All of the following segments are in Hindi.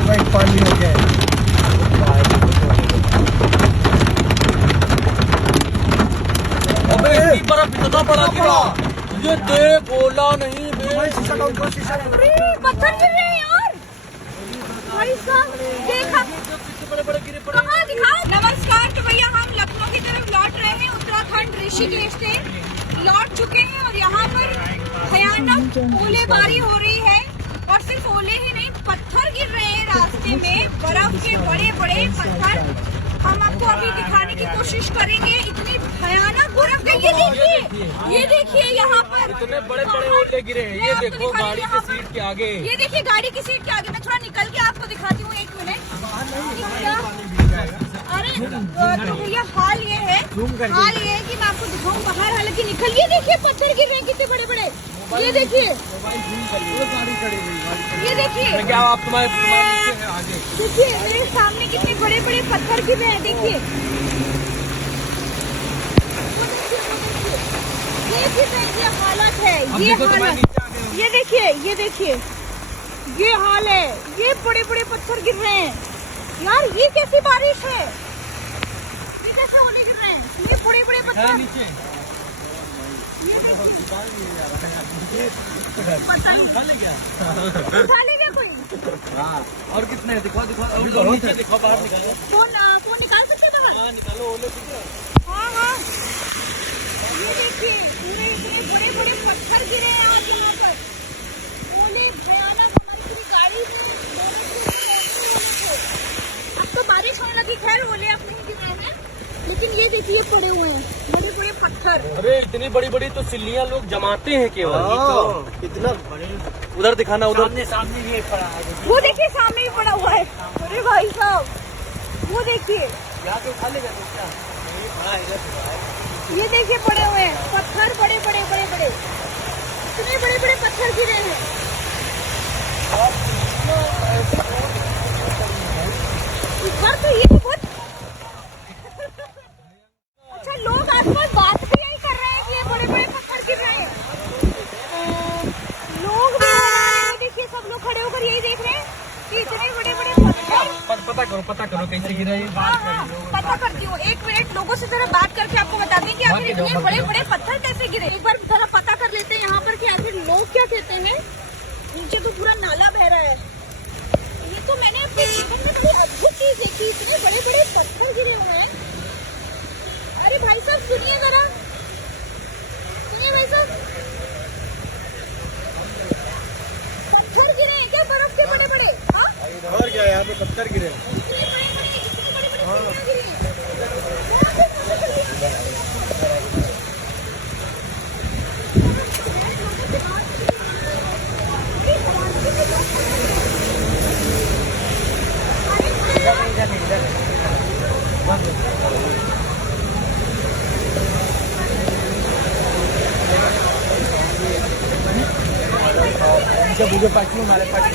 वाइट पानी हो गया। अबे इतनी बर्फ इतना बड़ा गिरा, ये देख बोला नहीं बे। शीशा डाउन करो, शीशा डाउन करो। पत्थर गिर रहे हैं यार भाई साहब, देखा बड़े बड़े गिरे पड़े। कहाँ दिखाओ। नमस्कार, तो भैया हम लखनऊ की तरफ लौट रहे हैं, उत्तराखंड ऋषिकेश से लौट चुके हैं और यहाँ पर भयानक ओलेबारी हो रही है और सिर्फ ओले ही नहीं, पत्थर गिर रहे हैं रास्ते में, बर्फ के बड़े बड़े पत्थर। हम आपको अभी दिखाने की कोशिश करेंगे, इतनी भयानक बर्फ गई। ये देखिए यहाँ पर इतने बड़े बड़े ओले गिरे हैं। ये देखो गाड़ी की सीट के आगे, ये देखिए गाड़ी की सीट के आगे। मैं थोड़ा निकल के आपको दिखाती हूँ, 1 मिनट। अरे तो भैया हाल ये है कि मैं आपको दिखाऊं बाहर, हालांकि निकल। ये देखिए पत्थर गिर रहे हैं कितने बड़े बड़े। ये देखिए, ये देखिए, क्या आप तुम्हारे नीचे है आगे। देखिए मेरे सामने कितने बड़े बड़े पत्थर गिर रहे हैं। देखिए ये हालत है, ये हालत। ये देखिए, ये देखिए, ये हाल है। ये बड़े बड़े पत्थर गिर रहे हैं यार। ये कैसी बारिश है, ये कैसे ओले गिर रहे हैं। ये बड़े बड़े पत्थर नीचे पता नहीं उठा ले गया कोई। और कितने हैं? दिखाओ दिखाओ, और नीचे दिखाओ, बाहर निकालो। फोन निकाल सकते हैं बाहर? हाँ निकालो, ओले हाँ हाँ, ये देखिए पूरे इतने बड़े बड़े पत्थर गिरे हैं आज यहाँ पर। ओले भयानक, हमारी पूरी गाड़ी में। अब तो बारिश होने लगी, खैर ओले अब नहीं गिर रहे हैं, लेकिन ये देखिए पड़े हुए हैं बड़े बड़े पत्थर। अरे इतनी बड़ी बड़ी तो सिल्लियाँ लोग जमाते हैं केवल। कितना बड़े। उधर दिखाना, उधर सामने ये पड़ा है। वो देखिए सामने भी पड़ा हुआ है। अरे भाई साहब वो देखिए, यहाँ पे उठा ले जाते क्या? ये देखिए पड़े हुए हैं पत्थर, बड़े बड़े बड़े बड़े, इतने बड़े बड़े पत्थर गिरे हैं। इधर तो ये बहुत अच्छा, लोग आसपास बात भी यही कर रहे हैं कि ये बड़े बड़े पत्थर गिर रहे हैं। लोग भी हो रहे हैं, देखिए सब लोग खड़े होकर यही देख रहे हैं कि इतने बड़े बड़े पत्थर। पता करो कैसे गिरा ये। पता करती हूँ, 1 मिनट। लोगों से जरा बात करके आपको बताते हैं कि आखिर इतने बड़े बड़े पत्थर कैसे गिरे। एक बार जरा पता कर लेते हैं यहाँ पर कि आखिर लोग क्या कहते हैं। नीचे तो पूरा नाला बह रहा है। ये तो मैंने अपने जीवन में बड़ी अद्भुत चीज देखी, इतने बड़े बड़े पत्थर गिरे हुए हैं। अरे भाई साहब सुनिए जरा, सुनिए भाई साहब, पत्थर गिरे हैं क्या बर्फ के बड़े बड़े? हाँ और क्या, यहाँ पे पत्थर गिरे। इतने बड़े बड़े पत्थर गिरे हैं। मुझे पार्टी में हमारे पार्टी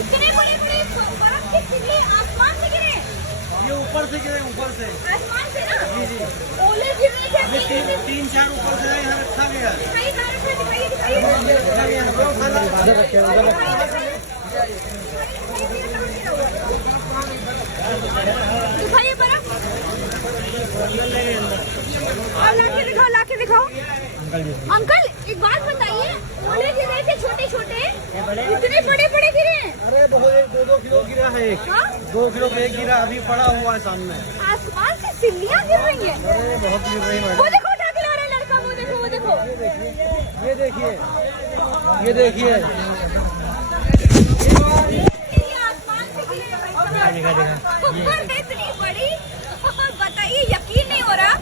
इतने बड़े बड़े बर्फ के टिल्ले आसमान से गिरे। ये ऊपर से गिरे, ऊपर से। आसमान से ना? जी जी। ओले गिरने के तीन चार ऊपर से यहाँ रखा गया। दिखाइए, दिखाइए। दिखाइए बर्फ, लाके दिखाओ। अंकल एक बात बताइए, ओले गिरे थे छोटे छोटे, इतने बड़े बड़े गिरे हैं? अरे बहुत, 2 किलो गिरा है एक। 2 किलो में एक गिरा, अभी पड़ा हुआ है सामने। आसमान से सिल्लियाँ गिर रही हैं। अरे बहुत गिर रही है। वो देखो उठा के ला रहा है लड़का, वो देखो वो देखो। ये देखिए, ये देखिए। आसमान से गिरे हैं भाई साहब। इतनी बड़ी, बताइए यकीन नहीं हो रहा,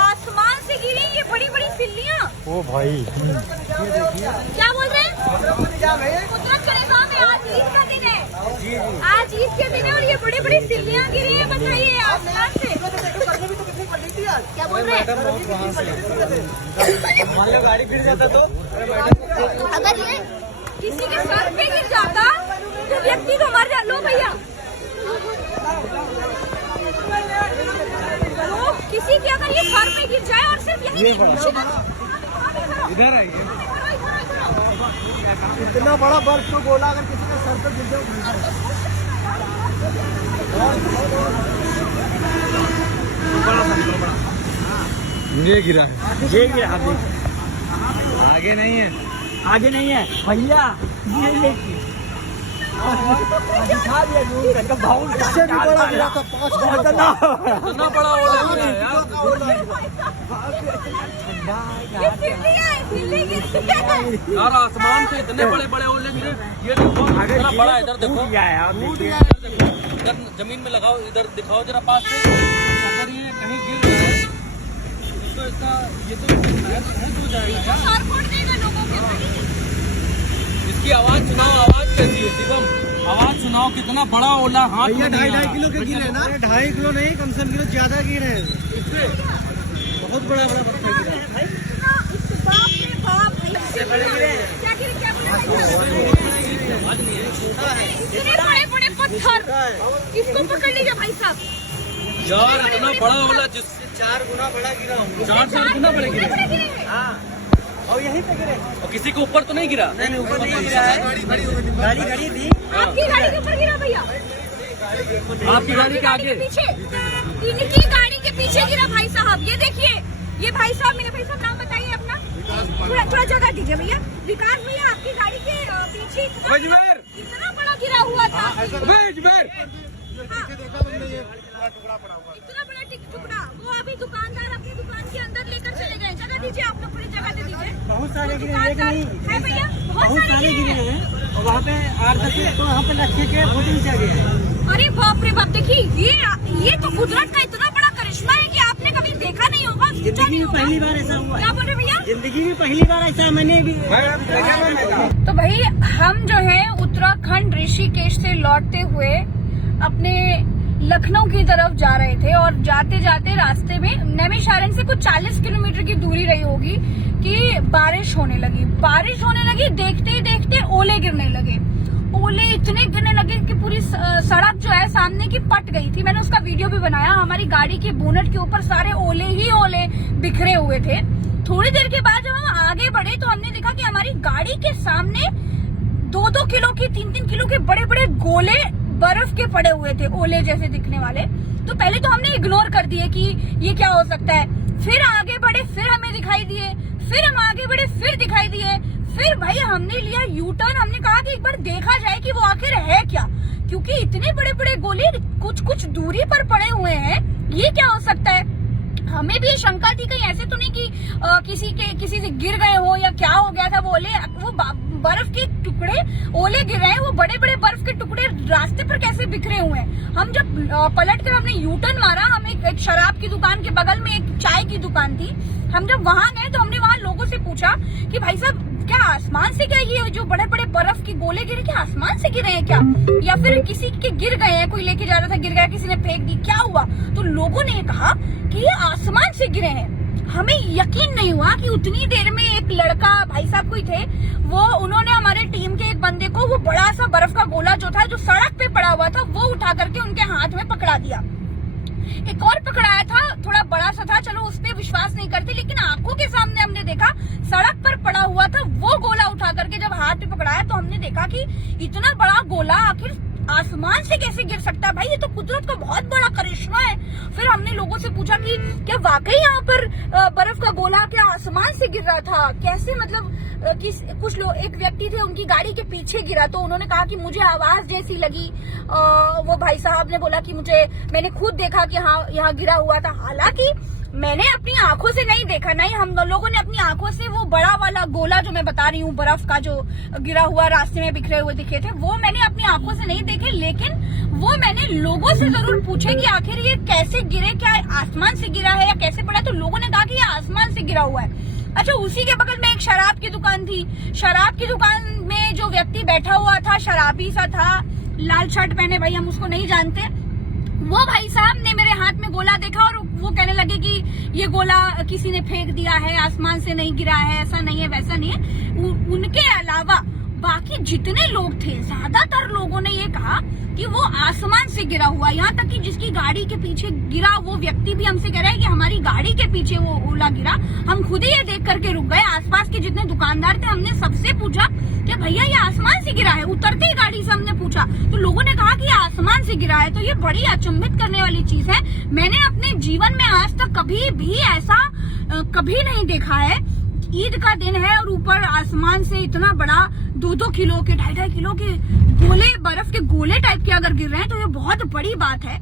आसमान से गिरी ये बड़ी बड़ी सिल्लियाँ। ओ भाई, क्या बोल रहे हैं? कुदरत करे काम है, आज ईद का दिन है। आज ईद के दिन है और ये बड़ी बड़ी सिल्लियाँ गिरी है, बताइए आसमान से। क्या बोल रहे हैं? गाड़ी फिर जाता तो अगर ये किसी के सर पे गिर जाता तो व्यक्ति तो मर जा। लो भैया आपके सर पे गिर जाए और सिर्फ यही नहीं, इधर है ये। इतना बड़ा बर्फ को गोला अगर किसी के सर पर गिर जाए। ये गिरा है, ये गिरा है, आगे नहीं है, आगे नहीं है भैया, ये लेके दिखा दिया दूर का भाव इससे भी बड़ा गिरा था। 5 इतना बड़ा ओला गिरा है यार। यार आसमान से इतने बड़े बड़े ओले गिरे। ये देखो इतना बड़ा, इधर देखो, इधर जमीन में लगाओ, इधर दिखाओ जरा पास से। अगर ये कहीं गिर जाए तो इसका ये तो हो जाएगा। इसकी आवाज सुनाओ, आवाज कैसी है शिवम, आवाज सुनाओ। कितना बड़ा ओला हाथ में 2.5 किलो के गिरे ना, 2.5 किलो नहीं, कम से कम किलो ज्यादा गिरे हैं। इससे बहुत बड़ा बड़ा पत्थर गिरा है। इतने बड़े बड़े पत्थर, इसको पकड़ लीजिए भाई साहब। यार इतना बड़ा ओला जिससे 4 गुना बड़ा गिरा होगा। 4 गुना बड़े गिरे। हाँ, और यहीं पे गिरे। और किसी के ऊपर तो नहीं गिरा? नहीं, ऊपर नहीं गिरा है, गाड़ी खड़ी थी। आपकी गाड़ी के ऊपर गिरा भैया, आपकी गाड़ी के आगे, पीछे, इनकी गाड़ी के पीछे गिरा भाई साहब। ये देखिए, ये भाई साहब, मेरे भाई साहब नाम बताइए अपना, थोड़ा जगह दीजिए भैया। विकास भैया, आपकी गाड़ी के पीछे इतना बड़ा गिरा हुआ था। इतना बड़ा टुकड़ा, वो अभी दुकानदार अपनी दुकान के अंदर लेकर चले गए। जगह दीजिए, आप लोग पूरी जगह दे दीजिए। बहुत सारे गिरे हैं, है भैया, बहुत सारे गिरे हैं। और वहाँ पे 8-10 तो वहाँ पे रखे के फोटो खींचा गया है। अरे बाप रे बाप, देखिए ये तो कुदरत का इतना बड़ा करिश्मा है कि आपने कभी देखा नहीं होगा, सोचा जिंदगी नहीं में होगा। पहली बार ऐसा हुआ है। क्या बोल रहे भैया? जिंदगी में पहली बार ऐसा मैंने भी तो भाई हम जो है उत्तराखंड ऋषिकेश से लौटते हुए अपने लखनऊ की तरफ जा रहे थे, और जाते जाते रास्ते में नैमिषारण्य से कुछ 40 किलोमीटर की दूरी रही होगी कि बारिश होने लगी। देखते ही देखते ओले गिरने लगे। ओले इतने गिरने लगे कि पूरी सड़क जो है सामने की पट गई थी। मैंने उसका वीडियो भी बनाया। हमारी गाड़ी के बोनट के ऊपर सारे ओले ही ओले बिखरे हुए थे। थोड़ी देर के बाद जब हम आगे बढ़े तो हमने देखा कि हमारी गाड़ी के सामने 2-2 किलो की, 3-3 किलो के बड़े बड़े गोले बर्फ के पड़े हुए थे, ओले जैसे दिखने वाले। तो पहले तो हमने इग्नोर कर दिए कि ये क्या हो सकता है। फिर आगे बढ़े, फिर हमें दिखाई दिए, फिर हम आगे बढ़े, फिर दिखाई दिए। फिर भाई हमने लिया यू टर्न। हमने कहा कि एक बार देखा जाए कि वो आखिर है क्या, क्योंकि इतने बड़े बड़े गोले कुछ दूरी पर पड़े हुए हैं, ये क्या हो सकता है। हमें भी शंका थी, कहीं ऐसे तो नहीं कि किसी से गिर गए हो या क्या हो गया था। वो बर्फ के टुकड़े ओले गिर रहे हैं, वो बड़े बड़े बर्फ के टुकड़े रास्ते पर कैसे बिखरे हुए हैं। हम जब पलट कर हमने यू टर्न मारा, हम एक शराब की दुकान के बगल में एक चाय की दुकान थी, हम जब वहां गए तो हमने वहां लोगों से पूछा कि भाई साहब क्या आसमान से, क्या ये जो बड़े बड़े बर्फ के गोले गिरे क्या आसमान से गिरे हैं क्या, या फिर किसी के गिर गए हैं, कोई लेके जा रहा था गिर गया, किसी ने फेंक दी, क्या हुआ। तो लोगों ने कहा कि ये आसमान से गिरे हैं। हमें यकीन नहीं हुआ कि उतनी देर में एक लड़का, भाई साहब कोई थे, उन्होंने हमारे टीम के एक बंदे को वो बड़ा सा बर्फ का गोला जो था, जो सड़क पे पड़ा हुआ था, वो उठा करके उनके हाथ में पकड़ा दिया। एक और पकड़ाया था, थोड़ा बड़ा सा था, चलो उस पे विश्वास नहीं करते, लेकिन आंखों के सामने हमने देखा सड़क पर पड़ा हुआ था, वो गोला उठा करके जब हाथ पे पकड़ाया तो हमने देखा कि इतना बड़ा गोला आखिर आसमान से कैसे गिर सकता है। भाई ये तो कुदरत का बहुत बड़ा करिश्मा है। फिर हमने लोगों से पूछा कि क्या वाकई यहाँ पर बर्फ का गोला क्या आसमान से गिर रहा था, कैसे, मतलब कुछ लोग, एक व्यक्ति थे, उनकी गाड़ी के पीछे गिरा, तो उन्होंने कहा कि मुझे आवाज जैसी लगी। वो भाई साहब ने बोला कि मैंने खुद देखा कि हाँ यहाँ गिरा हुआ था। हालांकि मैंने अपनी आंखों से नहीं देखा, नहीं हम लोगों ने अपनी आंखों से वो बड़ा वाला गोला जो मैं बता रही हूँ बर्फ का जो गिरा हुआ रास्ते में बिखरे हुए दिखे थे, वो मैंने अपनी आंखों से नहीं देखे, लेकिन वो मैंने लोगों से जरूर पूछे कि आखिर ये कैसे गिरे, क्या आसमान से गिरा है या कैसे पड़ा। तो लोगों ने कहा कि ये आसमान से गिरा हुआ है। अच्छा, उसी के बगल में एक शराब की दुकान थी। शराब की दुकान में जो व्यक्ति बैठा हुआ था, शराबी सा था, लाल शर्ट पहने, भाई हम उसको नहीं जानते, वो भाई साहब ने मेरे हाथ में गोला देखा और वो कहने लगे कि ये गोला किसी ने फेंक दिया है, आसमान से नहीं गिरा है, ऐसा नहीं है, वैसा नहीं है। उनके अलावा बाकी जितने लोग थे ज्यादातर लोगों ने ये कहा कि वो आसमान से गिरा हुआ, यहाँ तक कि जिसकी गाड़ी के पीछे गिरा वो व्यक्ति भी हमसे कह रहा है कि हमारी गाड़ी के पीछे वो ओला गिरा। हम खुद ही ये देख करके रुक गए। आसपास के जितने दुकानदार थे हमने सबसे पूछा कि भैया ये आसमान से गिरा है, उतरते ही गाड़ी से हमने पूछा तो लोगों ने कहा कि ये आसमान से गिरा है। तो ये बड़ी अचंभित करने वाली चीज है। मैंने अपने जीवन में आज तक कभी भी ऐसा कभी नहीं देखा है। ईद का दिन है और ऊपर आसमान से इतना बड़ा 2-2 किलो के 2.5 किलो के गोले, बर्फ के गोले टाइप के अगर गिर रहे हैं तो ये बहुत बड़ी बात है।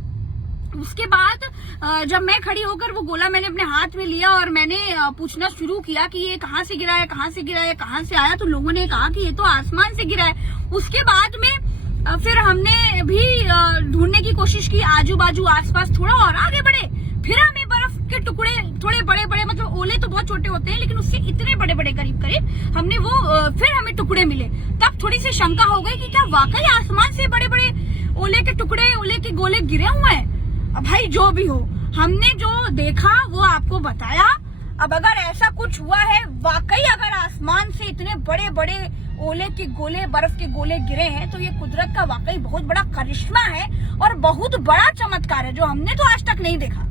उसके बाद जब मैं खड़ी होकर वो गोला मैंने अपने हाथ में लिया और मैंने पूछना शुरू किया कि ये कहाँ से गिरा है, कहाँ से गिरा है, कहाँ से आया, तो लोगों ने कहा कि ये तो आसमान से गिरा है। उसके बाद में फिर हमने भी ढूंढने की कोशिश की, आजू बाजू आसपास थोड़ा और आगे बढ़े, फिर हमें बर्फ के टुकड़े थोड़े बड़े बड़े, मतलब ओले तो बहुत छोटे होते हैं लेकिन उससे इतने बड़े बड़े करीब करीब हमने वो फिर हमें टुकड़े मिले। तब थोड़ी सी शंका हो गई कि क्या वाकई आसमान से बड़े बड़े ओले के टुकड़े, ओले के गोले गिरे हुए हैं। अब भाई जो भी हो, हमने जो देखा वो आपको बताया। अब अगर ऐसा कुछ हुआ है वाकई, अगर आसमान से इतने बड़े बड़े ओले के गोले, बर्फ के गोले गिरे हैं तो ये कुदरत का वाकई बहुत बड़ा करिश्मा है और बहुत बड़ा चमत्कार है जो हमने तो आज तक नहीं देखा।